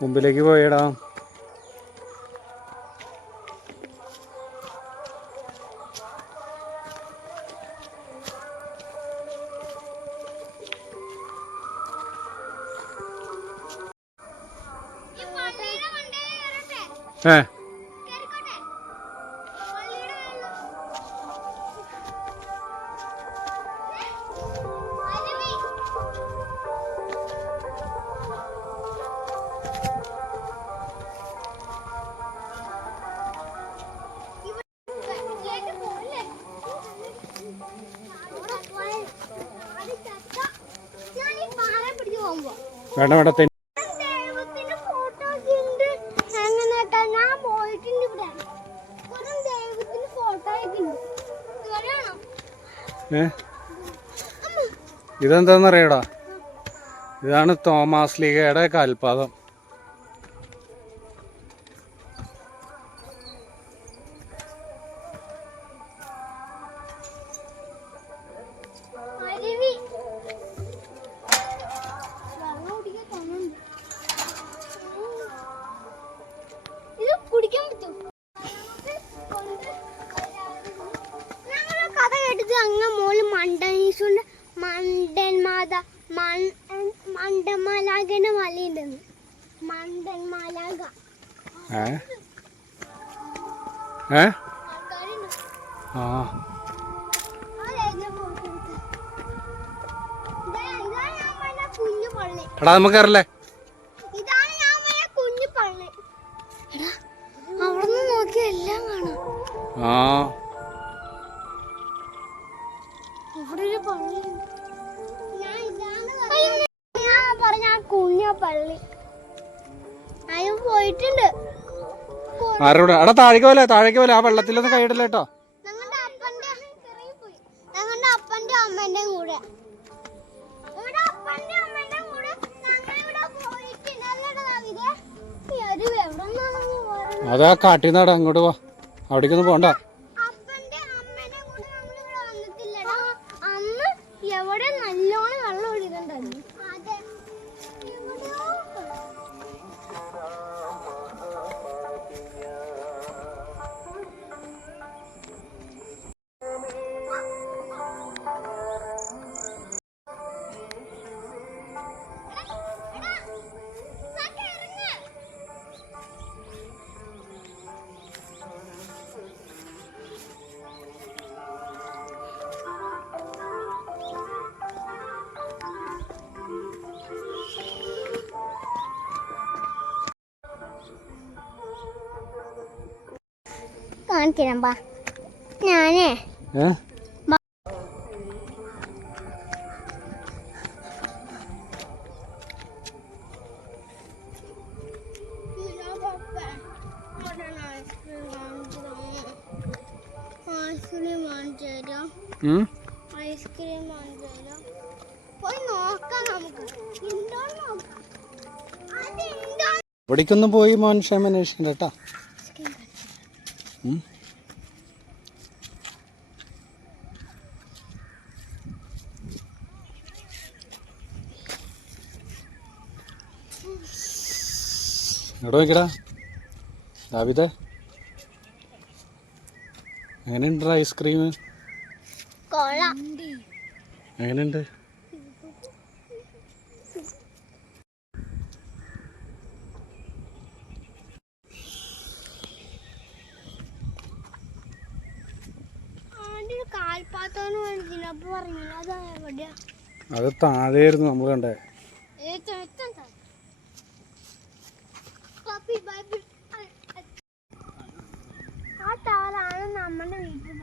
മുമ്പിലേക്ക് പോയടാ. ഏ വേണ്ട വേണ്ട. ഇതെന്താന്നറിയടാ, ഇതാണ് തോമാസ് ലീഗയുടെ കാൽപാദം. മണ്ടന്മാലാകന്റെ മലയുണ്ടെന്ന്. മണ്ടന്മാലാക എടാ നമുക്കറിയില്ലേ. ഇതാണ് ഞാൻ പറഞ്ഞ കുഞ്ഞു പള്ളി. അവിടുന്ന് നോക്കിയ എല്ലാം കാണാം. ഇവിടെ ഒരു പള്ളി. ഞാൻ പറഞ്ഞ കുഞ്ഞ പള്ളി അയ്യോ പോയിട്ടുണ്ട്. ആരോട് എടാ താഴേക്ക് പോലെ ആ വെള്ളത്തിലൊന്നും കൈയിടല്ല കേട്ടോ. ഞങ്ങളുടെ അപ്പന്റെ അമ്മേന്റെ കൂടെ അതാ കാട്ടിന്നാടാ, അങ്ങോട്ട് പോ, അവിടേക്കൊന്നും പോണ്ട. അന്ന് എവിടെ നല്ലോണം വെള്ളം ഒഴുകണ്ടായിരുന്നു. കാണിക്കാ ഞാനേ ഐസ്ക്രീം പോയി നോക്കാം. നമുക്ക് ഇവിടേക്കൊന്നും പോയി മോൻ ക്ഷേമ അന്വേഷിക്കണ്ട കേട്ടാ. എവിടെ നോക്കടാ ദാവിദേ, എങ്ങനെയുണ്ട് ഐസ്ക്രീം? എങ്ങനെയുണ്ട്? അത് താഴെയായിരുന്നു നമ്മൾ കണ്ടേ. ആ ടവറാണ് നമ്മുടെ വീട്ടിൽ.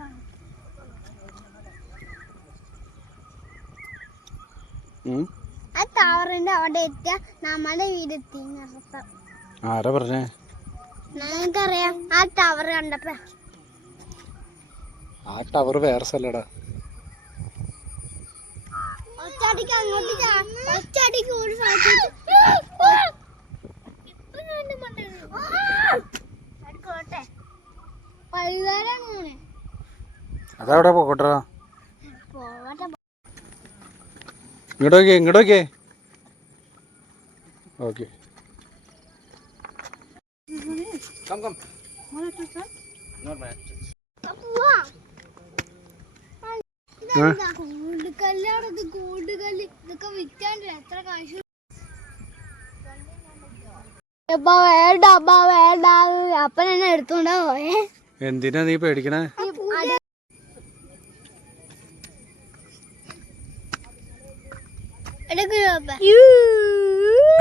ആ ടവറിന്റെ അവിടെ എത്തിയ നമ്മുടെ വീടെത്തി. ആരാ പറഞ്ഞേ? ഞങ്ങൾക്കറിയാം ആ ടവർ കണ്ടപ്പോ. ആ ടവർ വേറെ സ്ഥലടാ. ഒറ്റടിക്ക് അങ്ങോട്ട് ഒറ്റടിക്ക് ഒരു അതവിടെ പോകട്ടാ. ഇങ്ങോട്ടോക്കേ ഓക്കെ. അപ്പൻ എന്നെ എടുത്തോണ്ടാ പോയേ. എന്തിനാ നീ പേടിക്കണേ?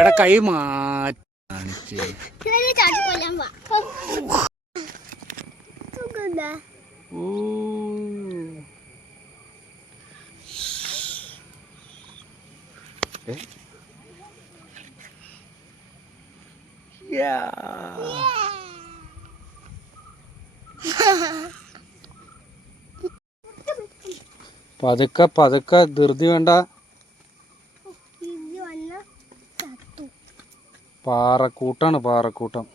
എടാ കൈ മാറ്റി. പതുക്കെ പതുക്കെ, ധൃതി വേണ്ട. പാറക്കൂട്ടാണ്, പാറക്കൂട്ടം.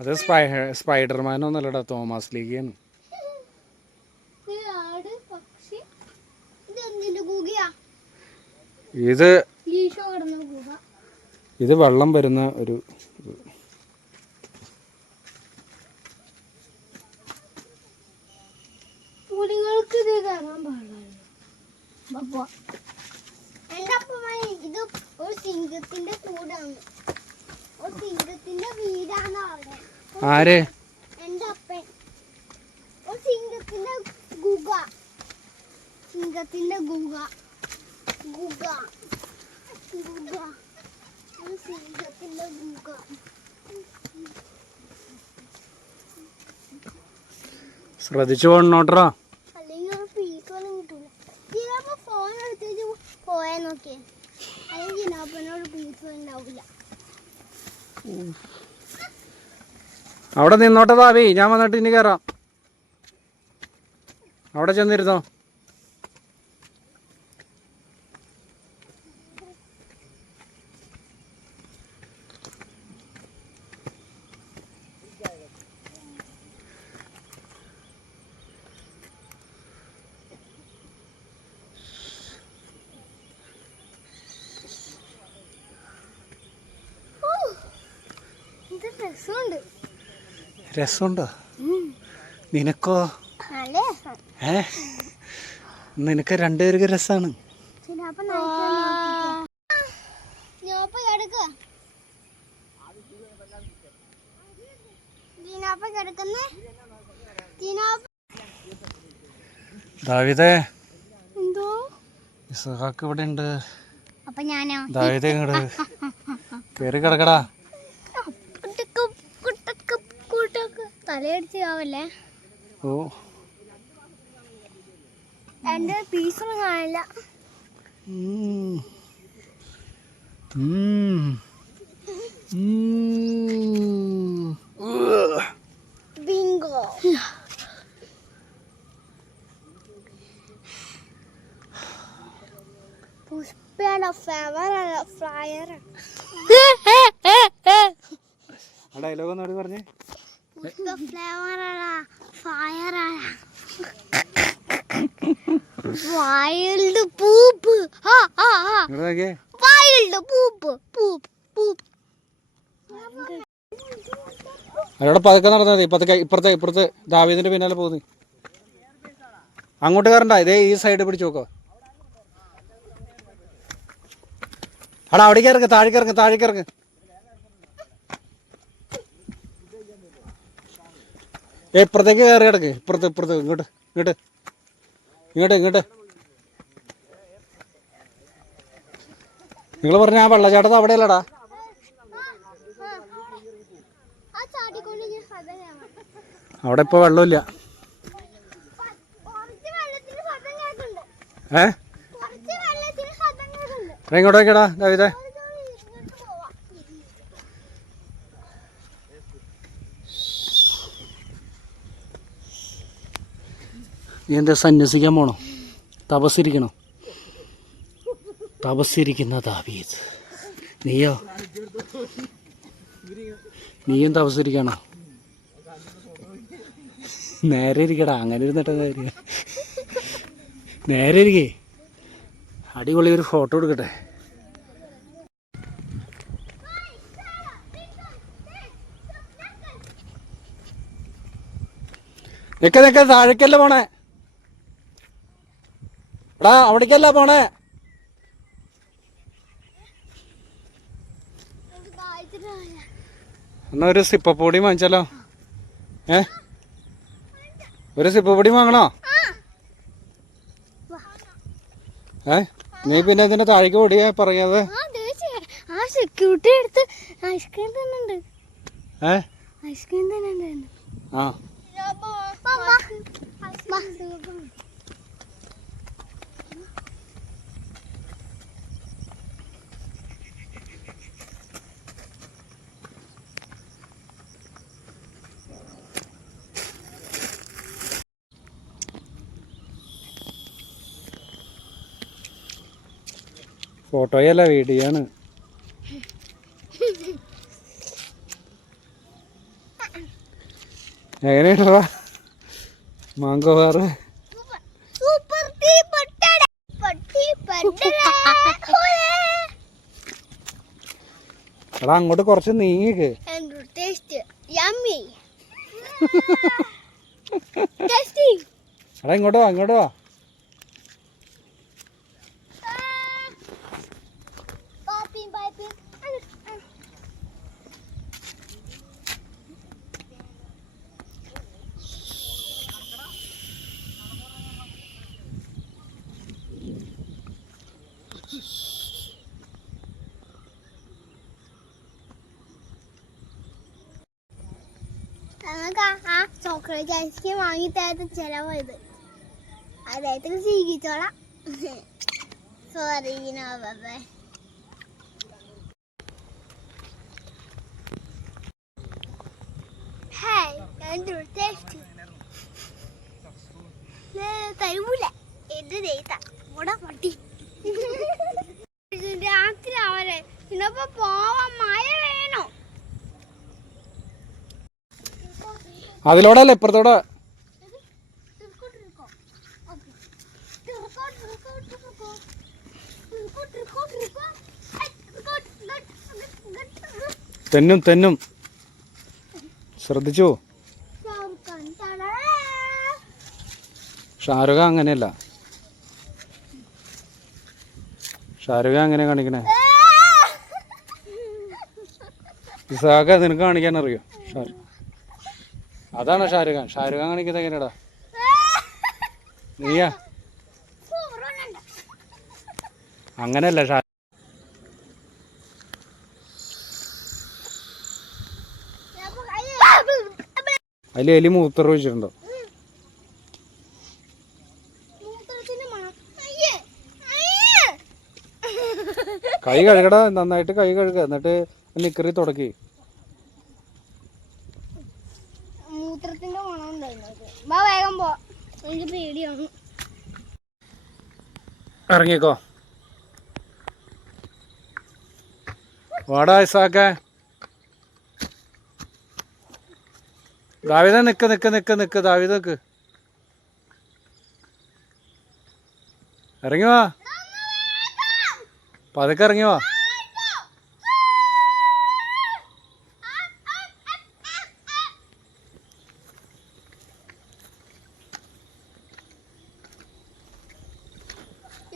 അത് സ്പൈഡർമാൻ ഒന്നല്ലടാ, തോമസ് ലീഗാണ്. ഇത് വെള്ളം വരുന്ന ഒരു ഇത് ഒരു സിംഹത്തിന്റെ കൂടാണ്, ഒരു സിംഹത്തിന്റെ വീടാണ് അവിടെ. ആര്? എന്റെ അപ്പൻ. ഒരു സിംഹത്തിന്റെ ഗുഹ, സിംഹത്തിന്റെ ഗുഹ, ഗുഹ, ഗുഹ, ഒരു സിംഹത്തിന്റെ ഗുഹ. ശ്രദ്ധിച്ചു പോണോട്ടോ. അല്ലെങ്കിൽ ഒരു പീസ് ഒന്നും കിട്ടൂല. ചിലപ്പോ ഫോൺ എടുത്തേക്ക് പോയാ നോക്കിയേ, അല്ലെങ്കിൽ ചിലപ്പനോട് പീസ് ഉണ്ടാവില്ല. അവിടെ നിന്നോട്ടെ താവി, ഞാൻ വന്നിട്ട് ഇനി കയറാം. അവിടെ ചെന്നിരുന്നോ. രസമുണ്ടോ നിനക്കോ? നിനക്ക് രണ്ടുപേർക്ക് രസാണ്. ദാവിദേ, ഇസ്ഹാക്ക് ഇവിടെ ഉണ്ട്. ദാവിദേ ഇങ്ങട് കേറി കിടക്കടാ. തലയടിച്ച് ആവല്ലേ. ഓ, എന്റെ പീസൊന്നും കാണില്ല. ബിങ്കോ. പുഷ്പയുടെ ഫ്ലയർ. ഡയലോഗ് ഒന്നും പറഞ്ഞേ. Wild poop, wild poop, poop, poop. അവിടെ പതുക്കെ നടന്നാൽ മതി. പതുക്കെ ഇപ്പുറത്ത് ദാവീദിന്റെ പിന്നാലെ പോകുന്നു. അങ്ങോട്ട് കയറണ്ട, ഇതേ ഈ സൈഡ് പിടിച്ച് നോക്കോ. അവിടെ അവിടേക്ക് ഇറങ്ങ്, താഴേക്ക് ഇറങ്ങ്. ഇപ്പുറത്തേക്ക് കയറി കിടക്ക്. ഇപ്പുറത്ത് ഇങ്ങോട്ട്. നിങ്ങൾ പറഞ്ഞ ആ വെള്ളച്ചാട്ടത്ത് അവിടെയല്ലടാ. അവിടെ ഇപ്പൊ വെള്ളമില്ല. ഇങ്ങോട്ടേക്കടാ ദാവിദേ. നീ എന്താ സന്യസിക്കാൻ പോണോ? തപസ്സിരിക്കണോ? തപസ്സിരിക്കുന്ന ദാവീദ്. നീയോ? നീയും തപസ്സിരിക്കണോ? നേരെ ഇരിക്കടാ, അങ്ങനെ ഇരുന്നിട്ട് കാര്യം. നേരെ ഇരിക്കേ. അടിപൊളി ഒരു ഫോട്ടോ എടുക്കട്ടെ. നിക്ക താഴേക്കല്ല പോണേ. എടാ അവിടേക്കല്ല പോണേ. എന്നാ ഒരു സിപ്പപ്പൊടി വാങ്ങിച്ചാലോ? ഒരു സിപ്പപ്പൊടി വാങ്ങണോ? നീ പിന്നെ ഇതിന്റെ താഴേക്ക് ഓടിയാ പറയാതെ. സെക്യൂരിറ്റി എടുത്ത് ഐസ്ക്രീം തന്നുണ്ട്. ഐസ്ക്രീം തന്നെ. ആ ഫോട്ടോയല്ല, വീഡിയോ ആണ്. എങ്ങനെയാ മാങ്കോ ബാറ്? എടാ അങ്ങോട്ട് കുറച്ച് നീങ്ങിക്ക്. എടാ ഇങ്ങോട്ട് വാ, ഇങ്ങോട്ട് വാ. ഞങ്ങൾക്ക് ആ ചോക്ലേറ്റ് ഐസ്ക്രീം വാങ്ങി തരാത്ത ചെലവായത്. അതായത് സ്വീകരിച്ചോളാം. Sorry by. തരൂല എന്ത് ചെയ്ത കൂടെ പട്ടി. രാത്രി ആവരെ പിന്നപ്പോ പോവാൻ മഴ വേണോ? അതിലൂടെ ഇപ്പുറത്തോടെ. തെന്നും ശ്രദ്ധിച്ചു. ഷാരുഖ് അങ്ങനെയല്ല. ഷാരുഖ് അങ്ങനെ കാണിക്കണേ. ഇസാഖ നിനക്ക് കാണിക്കാൻ അറിയോ? അതാണ് ഷാരുഖ് ഖാൻ. ഷാരുഖ് ഖാൻ കാണിക്കുന്നത് എങ്ങനെയാടാ? നീയാ അങ്ങനെയല്ല. അതിൽ എലി മൂത്രം ഒഴിച്ചിട്ടുണ്ടോ? കൈ കഴുകടാ, നന്നായിട്ട് കൈ കഴുകുക. എന്നിട്ട് നിക്കറി തുടക്കി. മൂത്രത്തിന്റെ മണം ഉണ്ടായിരുന്നു. വേഗം പോ, എനിക്ക് പേടിയാണ്. ഇറങ്ങിക്കോ. വാടാ ഇസാഖേ. ദാവീദേ നിക്ക് ദാവീദ് നിക്ക്. ഇറങ്ങി വാ, പതുക്കെ ഇറങ്ങി വാ.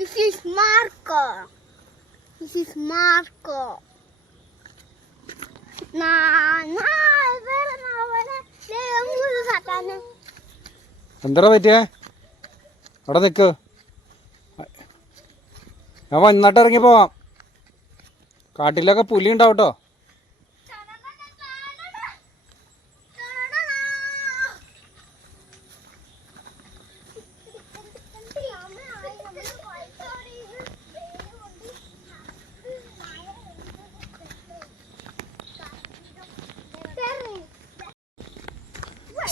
This is Marco. എന്താ പറ്റിയേ? അവിടെ നിക്ക്. ഞാൻ വന്നിട്ട് ഇറങ്ങി പോവാം. കാട്ടിലൊക്കെ പുലി ഉണ്ടാവും കേട്ടോ.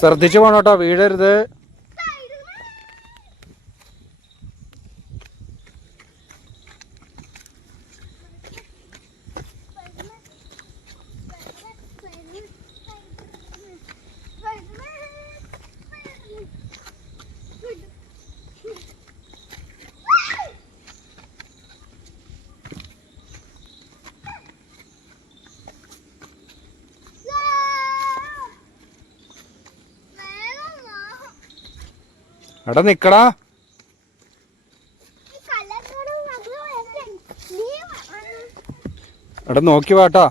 ശ്രദ്ധിച്ചു പോണം കേട്ടോ, വീഴരുത്. എടാ നിക്കടാ. എടാ നോക്കി വാട്ടാ.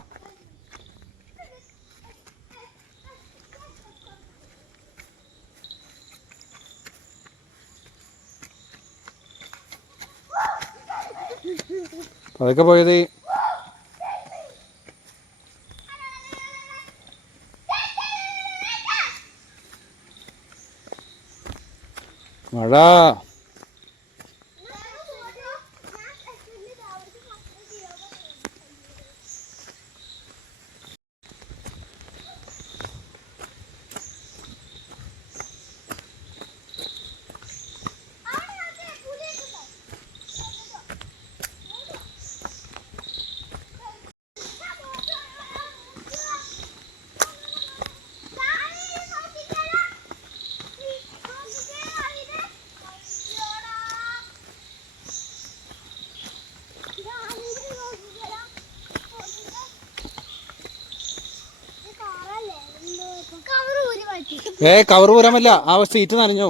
അതൊക്കെ പോയത് മഴ. കവർ ഊരാൻ പറ്റില്ല, ആ സീറ്റ് നനഞ്ഞോ.